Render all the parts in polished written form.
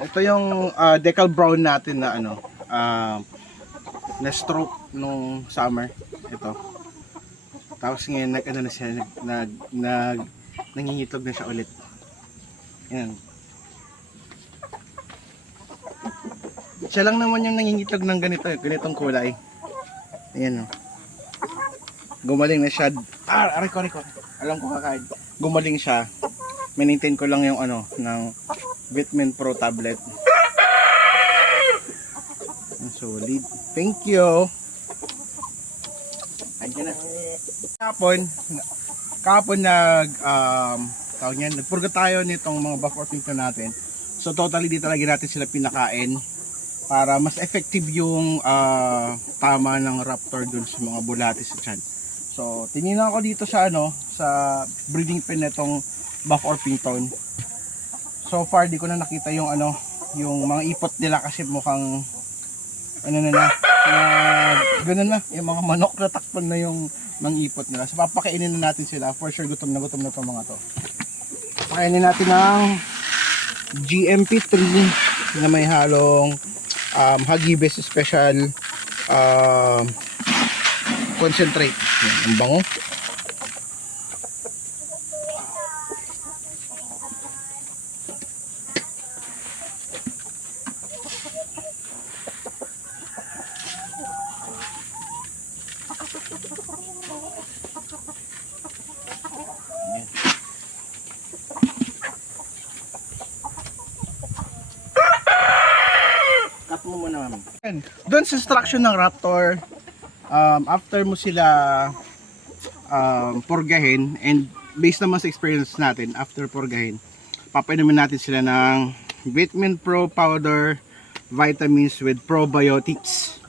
Ito yung decal brown natin na ano, na stroke nung summer. Ito. Tapos ngayon nag ano na siya, nangingitlog na siya ulit. Yan. Siya lang naman yung nangingitlog ng ganitong kulay. Ayan, oh. Gumaling na siya. Aray ko. Alam ko kakain. Gumaling siya. Maintain ko lang yung ano ng Vitamin Pro tablet. Ang solid. Thank you. Andiyan na. Kahapon tawag niyan, nagpurga tayo nitong mga buff orpington natin. So totally di talaga natin sila pinakain para mas effective yung tama ng raptor dun sa mga bulati sa tiyan. So tinignan ko dito sa sa breeding pen nitong buff orpington. So far di ko na nakita yung yung mga ipot nila kasi mukhang ganun na yung mga manok na takpan na yung mga ipot nila. So papakainin na natin sila. For sure gutom na itong mga to. Pakainin natin ng GMP3 na may halong Hagibis special concentrate. Yan, ang bango. Cut mo muna, ma'am. Doon sa instruction ng raptor, after mo sila purgahin, and based naman sa experience natin, after purgahin, papainumin natin sila ng Vitamin Pro powder, vitamins with probiotics.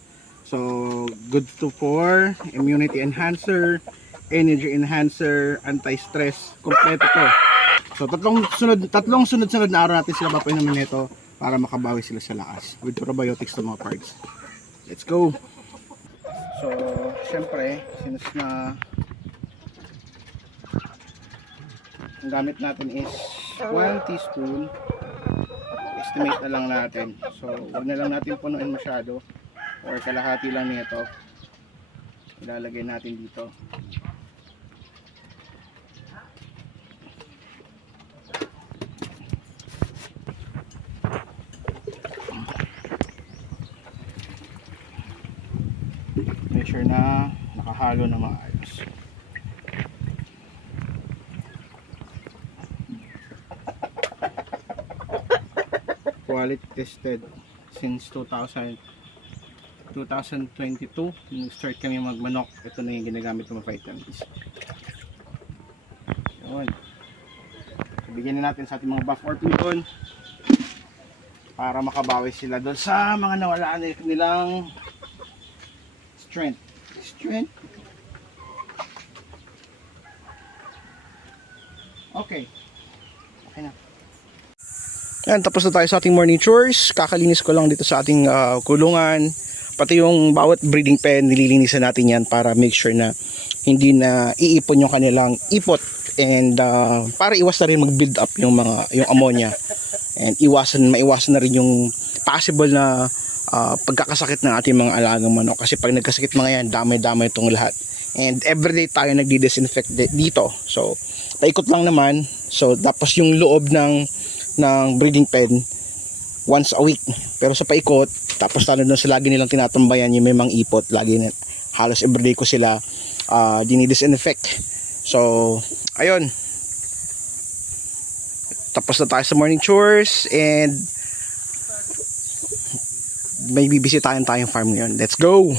So good for immunity enhancer, energy enhancer, anti-stress, kompleto to. So tatlong sunod-sunod na araw natin sila papainumin nito para makabawi sila sa lakas with probiotics to mga parts. Let's go. So syempre, since na ang gamit natin is 1 teaspoon, estimate na lang natin. So huwag na lang natin punuin masyado or kalahati lang nito. Ilalagay natin dito. Make sure na nakahalo na maayos. Quality tested since 2022 nung start kami magmanok. Ito na yung ginagamit ng mga vitamins. Yun. So, bigyan na natin sa ating mga buff orpington para makabawi sila doon sa mga nawala nilang strength. Okay na. Yan, tapos na tayo sa ating morning chores. Kakalinis ko lang dito sa ating kulungan. Pati yung bawat breeding pen, nililinisan natin yan para make sure na hindi na iipon yung kanilang ipot. And para iwas na rin mag-build up yung ammonia. And maiwasan na rin yung possible na pagkakasakit ng ating mga alagang manok. Kasi pag nagkasakit mga yan, damay-damay itong lahat. And everyday tayo nagdi-disinfect dito. So, paikot lang naman. So, tapos yung loob ng breeding pen once a week, pero sa paikot, tapos talo doon sa lagi nilang tinatambayan yung may mga ipot, lagi na halos everyday ko sila dinidisinfect. So ayun, tapos na tayo sa morning chores and may bibisitahin tayong farm ngayon. Let's go.